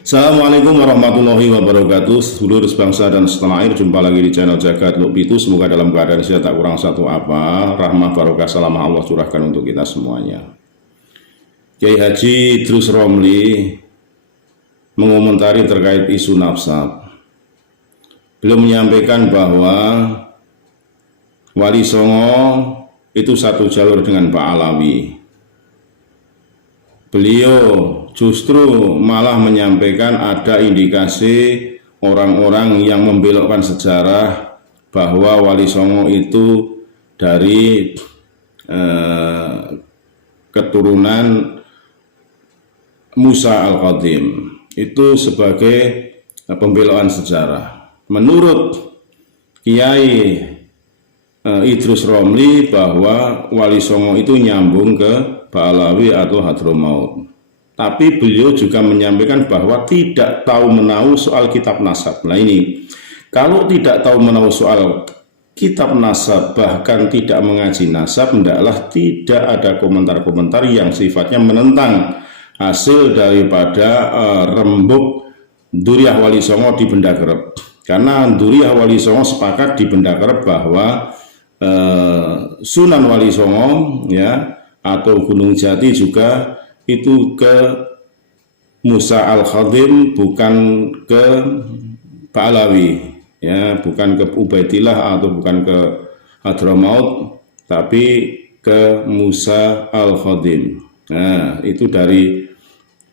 Assalamualaikum warahmatullahi wabarakatuh. Sedulur sebangsa dan setanah air, jumpa lagi di channel Jagat Luk Pitu. Semoga dalam keadaan sehat tak kurang satu apa. Rahmah barokah salam Allah curahkan untuk kita semuanya. Kiai Haji Idrus Romli mengomentari terkait isu nafsab. Beliau menyampaikan bahwa Wali Songo itu satu jalur dengan Pak Alawi. Beliau justru malah menyampaikan ada indikasi orang-orang yang membelokkan sejarah bahwa Wali Songo itu dari keturunan Musa Al-Qadim. Itu sebagai pembelokan sejarah. Menurut Kiai Idrus Romli bahwa Wali Songo itu nyambung ke Ba'alawi atau Hadromaut. Tapi beliau juga menyampaikan bahwa tidak tahu menahu soal kitab nasab. Nah ini, kalau tidak tahu menahu soal kitab nasab, bahkan tidak mengaji nasab, hendaklah tidak ada komentar-komentar yang sifatnya menentang hasil daripada rembuk Duriah Wali Songo di Benda Kerep. Karena Duriah Wali Songo sepakat di Benda Kerep bahwa Sunan Wali Songo ya atau Gunung Jati juga itu ke Musa Al-Khadim, bukan ke Ba'alawi ya, bukan ke Ubaidillah atau bukan ke Hadramaut, tapi ke Musa Al-Khadim. Nah itu dari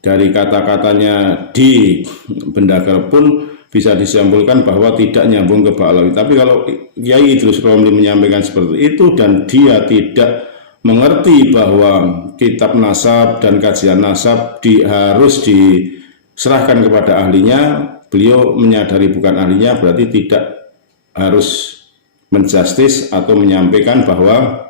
kata-katanya di Benda Kerep pun bisa disimpulkan bahwa tidak nyambung ke Ba'alawi. Tapi kalau Kiai Idrus Romli menyampaikan seperti itu dan dia tidak mengerti bahwa kitab nasab dan kajian nasab harus diserahkan kepada ahlinya, beliau menyadari bukan ahlinya, berarti tidak harus menjustis atau menyampaikan bahwa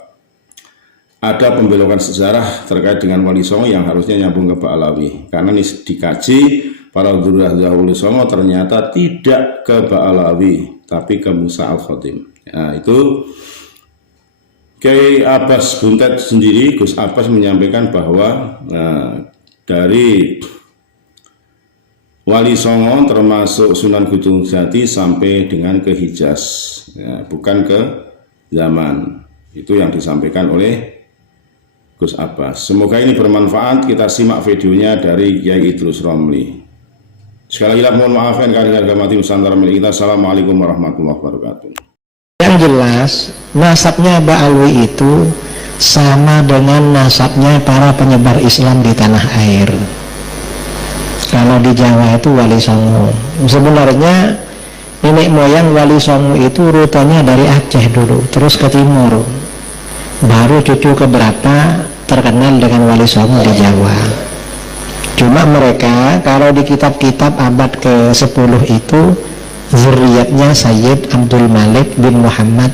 ada pembelokan sejarah terkait dengan Wali Songo yang harusnya nyambung ke Ba'alawi. Karena ini dikaji, para Duriah Wali Songo ternyata tidak ke Ba'alawi tapi ke Musa Al-Khadim. Nah itu Kiai Abbas Buntet sendiri, Gus Abbas menyampaikan bahwa dari Wali Songo termasuk Sunan Gunung Jati sampai dengan ke Hijaz ya, bukan ke Zaman. Itu yang disampaikan oleh Gus Abbas. Semoga ini bermanfaat. Kita simak videonya dari Kiai Idrus Romli. Sekali lagi mohon maaf yang harga mati Nusantara milik kita. Assalamualaikum warahmatullahi wabarakatuh. Yang jelas nasabnya Ba'alawi itu sama dengan nasabnya para penyebar Islam di tanah air. Kalau di Jawa itu Wali Songo. Sebenarnya nenek moyang Wali Songo itu rutenya dari Aceh dulu, terus ke timur. Baru cucu keberapa terkenal dengan Wali Songo di Jawa. Cuma mereka kalau di kitab-kitab abad ke-10 itu zuriyatnya Sayyid Abdul Malik bin Muhammad,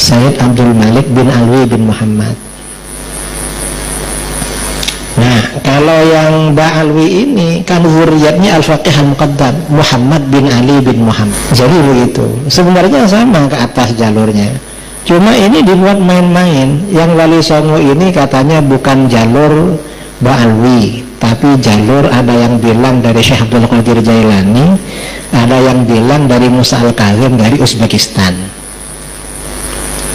Sayyid Abdul Malik bin Alwi bin Muhammad. Nah kalau yang Ba'alawi ini kan zuriyatnya Al-Faqih Al-Muqaddam Muhammad bin Ali bin Muhammad. Jadi begitu, sebenarnya sama ke atas jalurnya, cuma ini dibuat main-main. Yang Wali Songo ini katanya bukan jalur Ba'alawi tapi jalur, ada yang bilang dari Syekh Abdul Qadir Jailani, ada yang bilang dari Musa Al-Kazim dari Uzbekistan.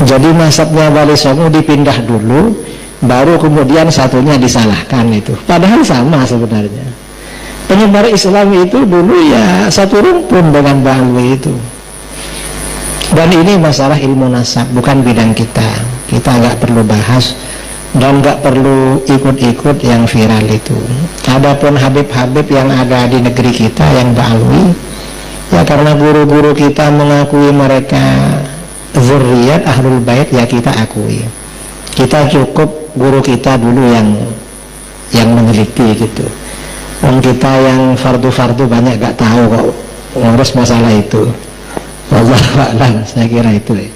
Jadi nasabnya Wali Songo dipindah dulu, baru kemudian satunya disalahkan itu. Padahal sama sebenarnya. Penyebar Islam itu dulu ya satu rumpun dengan Ba'alawi itu. Dan ini masalah ilmu nasab, bukan bidang kita. Kita nggak perlu bahas dan nggak perlu ikut-ikut yang viral itu. Adapun Habib-Habib yang ada di negeri kita yang Ba'alawi, ya karena guru-guru kita mengakui mereka zuriyat Ahlul Bait, ya kita akui. Kita cukup guru kita dulu yang meneliti gitu. Dan kita yang fardu-fardu banyak gak tahu kok ngurus masalah itu. Wallahu a'lam, saya kira itu.